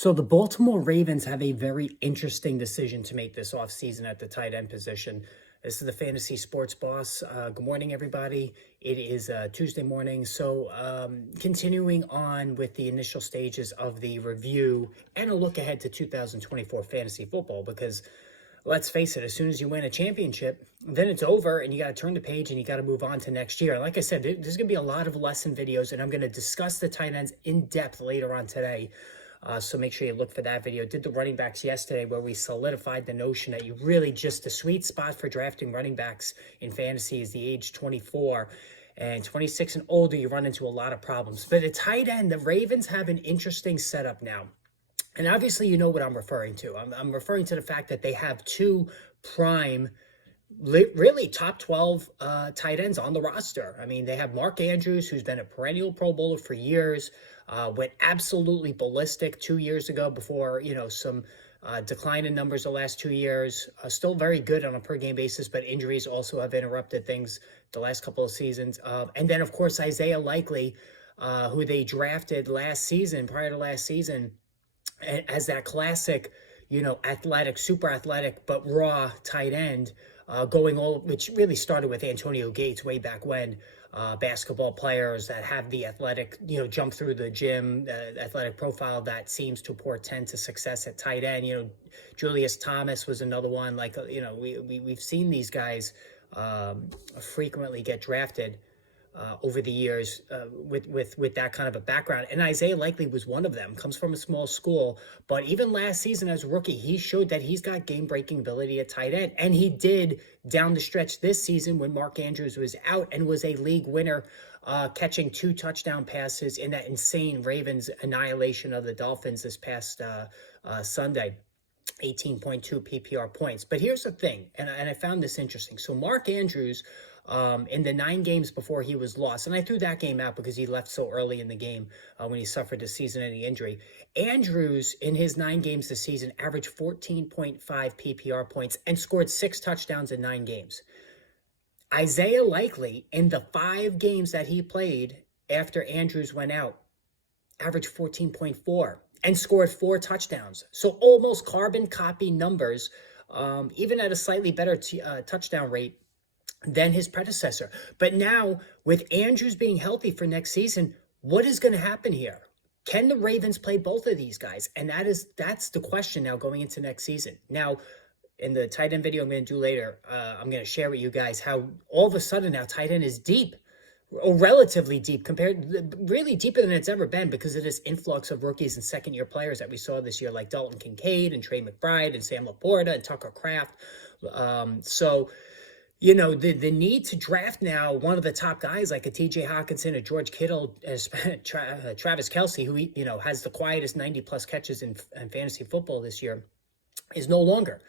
So the Baltimore Ravens have a very interesting decision to make this offseason at the tight end position. This is the Fantasy Sports Boss. Good morning, everybody. It is Tuesday morning. So continuing on with the initial stages of the review and a look ahead to 2024 fantasy football, because let's face it, as soon as you win a championship, then it's over and you got to turn the page and you got to move on to next year. Like I said, there's going to be a lot of lesson videos, and I'm going to discuss the tight ends in depth later on today. So make sure you look for that video. Did the running backs yesterday, where we solidified the notion that you really just the sweet spot for drafting running backs in fantasy is the age 24. And 26 and older, you run into a lot of problems. But at tight end, the Ravens have an interesting setup now. And obviously, you know what I'm referring to. I'm referring to the fact that they have two prime, really top 12 tight ends on the roster. I mean, they have Mark Andrews, who's been a perennial Pro Bowler for years, went absolutely ballistic 2 years ago before, some decline in numbers the last 2 years. Still very good on a per-game basis, but injuries also have interrupted things the last couple of seasons. And then, of course, Isaiah Likely, who they drafted prior to last season, as that classic, athletic, super athletic, but raw tight end, which really started with Antonio Gates way back when. Basketball players that have the athletic, jump through the gym, athletic profile that seems to portend to success at tight end. Julius Thomas was another one. We've seen these guys frequently get drafted over the years with that kind of a background. And Isaiah Likely was one of them, comes from a small school. But even last season as a rookie, he showed that he's got game-breaking ability at tight end. And he did down the stretch this season when Mark Andrews was out, and was a league winner, catching 2 touchdown passes in that insane Ravens annihilation of the Dolphins this past Sunday. 18.2 PPR points. But here's the thing, and I found this interesting. So Mark Andrews, in the 9 games before he was lost, and I threw that game out because he left so early in the game when he suffered a season-ending injury. Andrews, in his 9 games this season, averaged 14.5 PPR points and scored 6 touchdowns in 9 games. Isaiah Likely, in the 5 games that he played after Andrews went out, averaged 14.4 and scored 4 touchdowns. So almost carbon copy numbers, even at a slightly better touchdown rate than his predecessor. But now, with Andrews being healthy for next season, what is going to happen here? Can the Ravens play both of these guys? And that's the question now going into next season. Now, in the tight end video I'm going to do later, I'm going to share with you guys how all of a sudden now tight end is deep, or relatively deep, really deeper than it's ever been, because of this influx of rookies and second-year players that we saw this year, like Dalton Kincaid and Trey McBride and Sam Laporta and Tucker Kraft. The need to draft now one of the top guys like a TJ Hawkinson, a George Kittle, Travis Kelce, who has the quietest 90-plus catches in fantasy football this year, is no longer.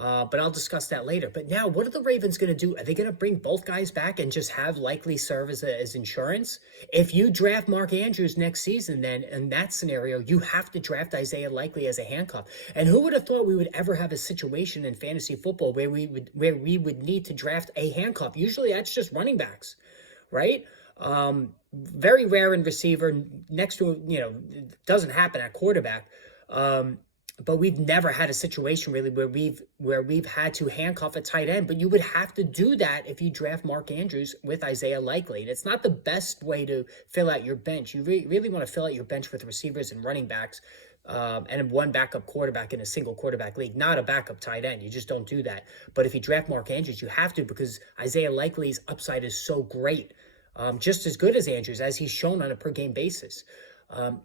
But I'll discuss that later. But now, what are the Ravens going to do? Are they going to bring both guys back and just have Likely serve as insurance? If you draft Mark Andrews next season, then in that scenario, you have to draft Isaiah Likely as a handcuff. And who would have thought we would ever have a situation in fantasy football where we would need to draft a handcuff? Usually that's just running backs, right? Very rare in receiver. Next to, it doesn't happen at quarterback. But we've never had a situation really where we've had to handcuff a tight end. But you would have to do that if you draft Mark Andrews with Isaiah Likely. And it's not the best way to fill out your bench. You really want to fill out your bench with receivers and running backs, and one backup quarterback in a single quarterback league, not a backup tight end. You just don't do that. But if you draft Mark Andrews, you have to, because Isaiah Likely's upside is so great, just as good as Andrews, as he's shown on a per-game basis.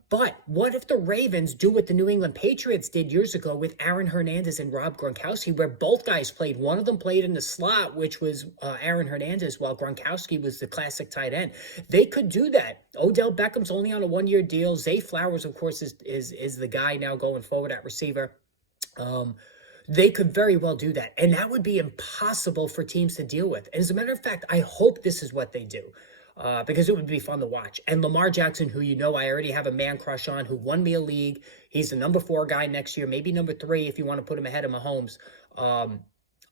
But what if the Ravens do what the New England Patriots did years ago with Aaron Hernandez and Rob Gronkowski, where both guys played? One of them played in the slot, which was Aaron Hernandez, while Gronkowski was the classic tight end. They could do that. Odell Beckham's only on a 1-year deal. Zay Flowers, of course, is the guy now going forward at receiver. They could very well do that. And that would be impossible for teams to deal with. And as a matter of fact, I hope this is what they do. Because it would be fun to watch. And Lamar Jackson, who I already have a man crush on, who won me a league. He's the number 4 guy next year, maybe number 3 if you want to put him ahead of Mahomes.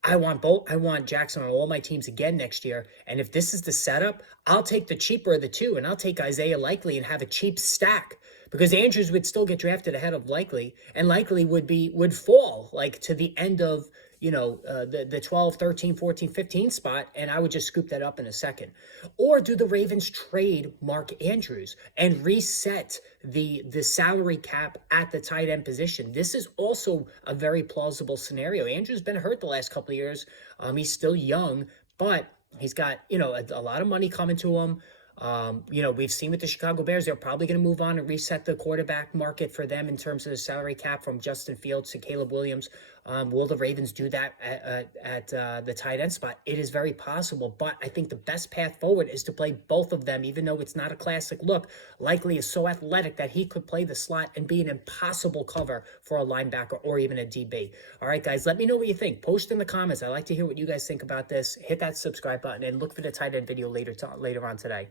I want both. I want Jackson on all my teams again next year. And if this is the setup, I'll take the cheaper of the two, and I'll take Isaiah Likely and have a cheap stack because Andrews would still get drafted ahead of Likely, and Likely would fall like to the end of the 12, 13, 14, 15 spot, and I would just scoop that up in a second. Or do the Ravens trade Mark Andrews and reset the salary cap at the tight end position? This is also a very plausible scenario. Andrews been hurt the last couple of years. He's still young, but he's got a lot of money coming to him. We've seen with the Chicago Bears, they're probably going to move on and reset the quarterback market for them in terms of the salary cap from Justin Fields to Caleb Williams. Will the Ravens do that at the tight end spot? It is very possible, but I think the best path forward is to play both of them, even though it's not a classic look. Likely is so athletic that he could play the slot and be an impossible cover for a linebacker or even a DB. All right, guys, let me know what you think. Post in the comments. I'd like to hear what you guys think about this. Hit that subscribe button and look for the tight end video later on today.